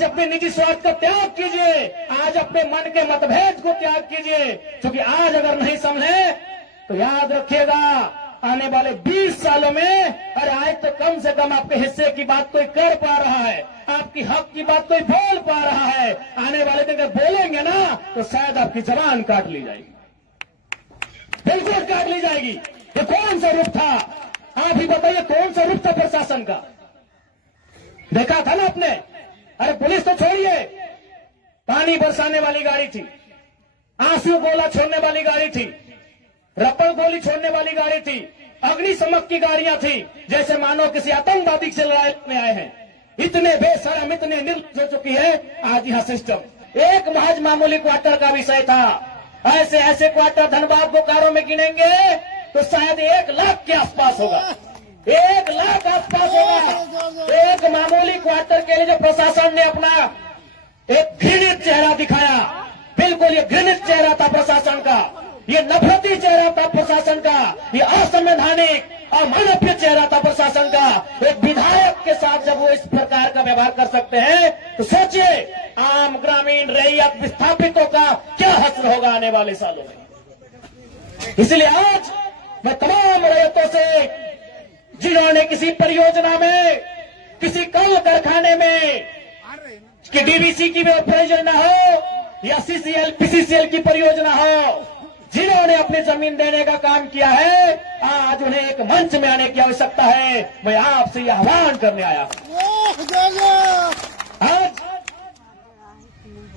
आज अपने निजी स्वार्थ का त्याग कीजिए, आज अपने मन के मतभेद को त्याग कीजिए, क्योंकि आज अगर नहीं समझे तो याद रखिएगा आने वाले 20 सालों में, अरे आज तो कम से कम आपके हिस्से की बात कोई कर पा रहा है, आपकी हक की बात कोई बोल पा रहा है, आने वाले दिन अगर बोलेंगे ना तो शायद आपकी जबान काट ली जाएगी, बिल्कुल काट ली जाएगी। ये कौन सा रूप था, आप ही बताइए, कौन सा रूप था प्रशासन का? देखा था ना आपने? अरे पुलिस तो छोड़िए, पानी बरसाने वाली गाड़ी थी, आंसू गोला छोड़ने वाली गाड़ी थी, रबर गोली छोड़ने वाली गाड़ी थी, अग्निशमक की गाड़ियां थी, जैसे मानो किसी आतंकवादी से लड़ाई में आए हैं। इतने बेशरम, इतने निर्लज्ज हो चुकी है आज यहाँ सिस्टम। एक महज मामूली क्वार्टर का विषय था, ऐसे ऐसे क्वार्टर धनबाद बोकारो में गिनेंगे तो शायद 1 लाख के आसपास होगा, 1 लाख आसपास होगा। एक मामूली क्वार्टर के लिए जो प्रशासन ने अपना एक घृणित चेहरा दिखाया, बिल्कुल ये घृणित चेहरा था प्रशासन का, ये नफरती चेहरा था प्रशासन का, ये असंवैधानिक और अमानवीय चेहरा था प्रशासन का। एक विधायक के साथ जब वो इस प्रकार का व्यवहार कर सकते हैं तो सोचिए आम ग्रामीण रैयत विस्थापितों का क्या हश्र होगा आने वाले सालों में। इसलिए आज मैं तमाम रैयतों से, जिन्होंने किसी परियोजना में, किसी कल कारखाने में कि डीवीसी की परियोजना हो या सीसीएल पीसीसीएल की परियोजना हो, जिन्होंने अपनी जमीन देने का काम किया है, आज उन्हें एक मंच में आने की आवश्यकता है। मैं आपसे यह आह्वान करने आया हूं। आज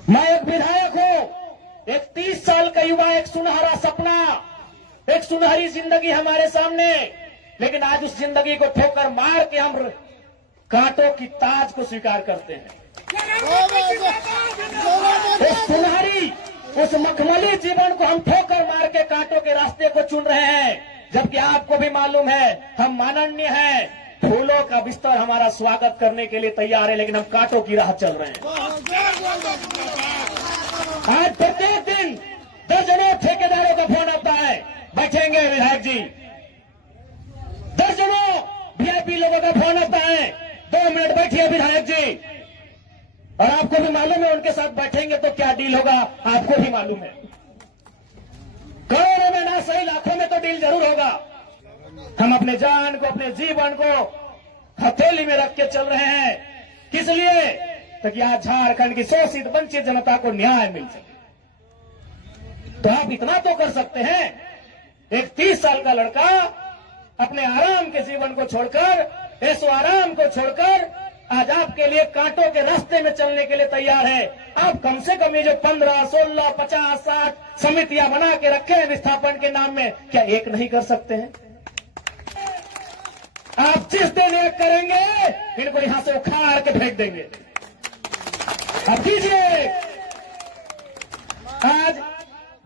मैं एक विधायक हूं, एक 30 साल का युवा, एक सुनहरा सपना, एक सुनहरी जिंदगी हमारे सामने, लेकिन आज उस जिंदगी को ठोकर मार के हम कांटों की ताज को स्वीकार करते हैं। उस सुनहरी, उस मखमली जीवन को हम ठोकर मार के कांटों के रास्ते को चुन रहे हैं, जबकि आपको भी मालूम है हम माननीय हैं, फूलों का बिस्तर हमारा स्वागत करने के लिए तैयार है, लेकिन हम कांटों की राह चल रहे हैं। आज प्रत्येक दिन दर्जनों ठेकेदारों का फोन आता है, बैठेंगे विधायक जी, दर्जनों वीआईपी लोगों का फोन आता है, 2 मिनट बैठिए विधायक जी, और आपको भी मालूम है उनके साथ बैठेंगे तो क्या डील होगा, आपको भी मालूम है। करोड़ों में ना सही लाखों में तो डील जरूर होगा। हम अपने जान को, अपने जीवन को हथेली में रख के चल रहे हैं, किस लिए? ताकि आज झारखंड की शोषित वंचित जनता को न्याय मिल सके। तो आप इतना तो कर सकते हैं, एक 30 साल का लड़का अपने आराम के जीवन को छोड़कर, ऐसो आराम को छोड़कर आज आपके लिए कांटों के रास्ते में चलने के लिए तैयार है। आप कम से कम ये जो 15, 16, 50, 60 समितियां बना के रखे हैं विस्थापन के नाम में, क्या एक नहीं कर सकते हैं? आप जिस दिन एक करेंगे इनको यहां से उखाड़ के फेंक देंगे। अब कीजिए, आज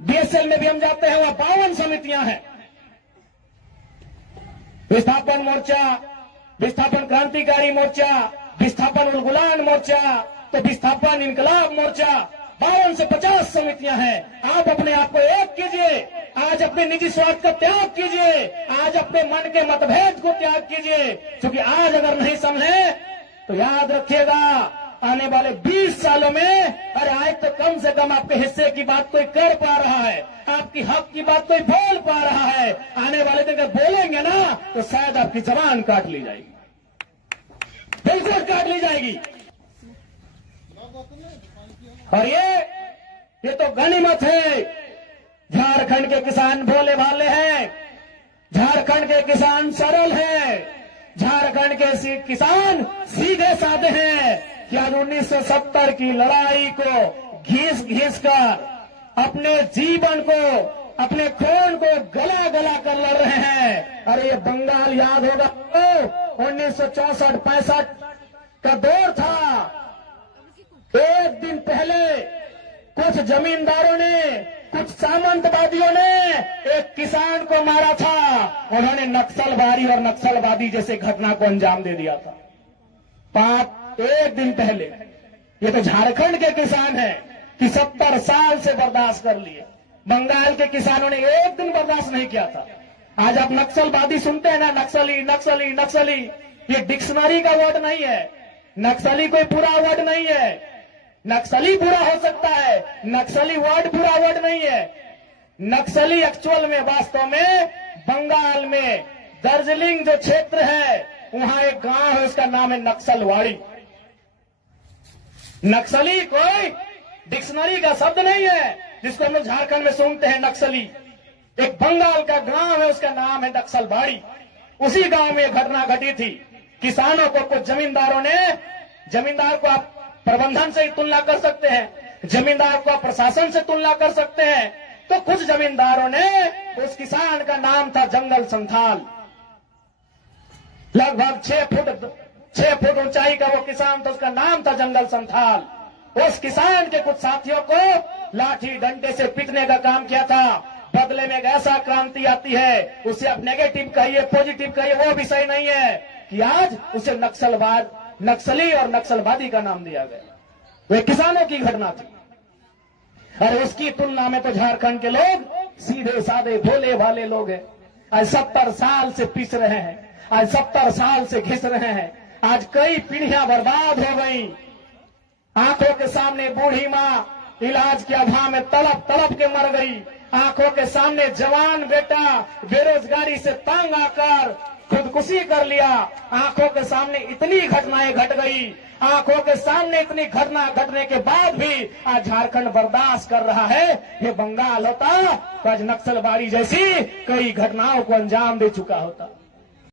बीएसएल में भी हम जाते हैं, वहां 52 समितियां हैं, विस्थापन मोर्चा, विस्थापन क्रांतिकारी मोर्चा, विस्थापन उलगुलान मोर्चा, तो विस्थापन इनकलाब मोर्चा, 52 से 50 समितियां हैं। आप अपने आप को एक कीजिए, आज अपने निजी स्वार्थ का त्याग कीजिए, आज अपने मन के मतभेद को त्याग कीजिए, क्योंकि आज अगर नहीं समझे तो याद रखिएगा आने वाले 20 सालों में, अरे आज तो कम से कम आपके हिस्से की बात कोई कर पा रहा है, आपकी हक की बात कोई बोल पा रहा है, आने वाले दिन अगर बोलेंगे ना तो शायद आपकी जबान काट ली जाएगी, बिल्कुल काट ली जाएगी। और ये तो गनीमत है, झारखंड के किसान भोले भाले हैं, झारखंड के किसान सरल हैं, झारखंड के किसान सीधे साधे हैं। क्या 1970 की लड़ाई को घिस घिस कर अपने जीवन को, अपने खून को गला गला कर लड़ रहे हैं। अरे ये बंगाल याद होगा तो 1964-65 का दौर था। एक दिन पहले कुछ जमींदारों ने, कुछ सामंतवादियों ने एक किसान को मारा था, उन्होंने नक्सलवादी और नक्सलवादी जैसे घटना को अंजाम दे दिया था। एक दिन पहले ये तो झारखंड के किसान हैं कि 70 साल से बर्दाश्त कर लिए, बंगाल के किसानों ने एक दिन बर्दाश्त नहीं किया था। आज आप नक्सलवादी सुनते हैं ना, नक्सली नक्सली नक्सली, ये डिक्शनरी का वर्ड नहीं है। नक्सली कोई बुरा वर्ड नहीं है। नक्सली बुरा हो सकता है, नक्सली वर्ड बुरा वर्ड नहीं है। नक्सली एक्चुअल में वास्तव में बंगाल में दार्जिलिंग जो क्षेत्र है वहां एक गांव है, उसका नाम है नक्सलवाड़ी। नक्सली कोई डिक्शनरी का शब्द नहीं है जिसको हम लोग झारखंड में सुनते हैं नक्सली। एक बंगाल का गांव है, उसका नाम है नक्सलवाड़ी। उसी गांव में घटना घटी थी। किसानों को कुछ जमींदारों ने, जमींदार को आप प्रबंधन से ही तुलना कर सकते हैं, जमींदार को आप प्रशासन से तुलना कर सकते हैं, तो कुछ जमींदारों ने, उस किसान का नाम था जंगल संथाल, लगभग 6 फुट ऊंचाई का वो किसान था, उसका नाम था जंगल संथाल। उस किसान के कुछ साथियों को लाठी डंडे से पीटने का काम किया था। बदले में एक ऐसा क्रांति आती है, उसे आप नेगेटिव कहिए पॉजिटिव कहिए वो विषय नहीं है कि आज उसे नक्सलवाद, नक्सली और नक्सलवादी का नाम दिया गया। वे किसानों की घटना थी। और उसकी तुलना में तो झारखंड के लोग सीधे साधे भोले भाले लोग हैं। आज 70 साल से पिस रहे हैं, आज 70 साल से घिस रहे हैं। आज कई पीढ़ियां बर्बाद हो गई। आंखों के सामने बूढ़ी माँ इलाज के अभाव में तड़प तड़प के मर गई। आंखों के सामने जवान बेटा बेरोजगारी से तंग आकर खुदकुशी कर लिया। आंखों के सामने इतनी घटनाएं घट गई। आंखों के सामने इतनी घटना घटने के बाद भी आज झारखंड बर्दाश्त कर रहा है। ये बंगाल होता तो आज नक्सलबाड़ी जैसी कई घटनाओं को अंजाम दे चुका होता।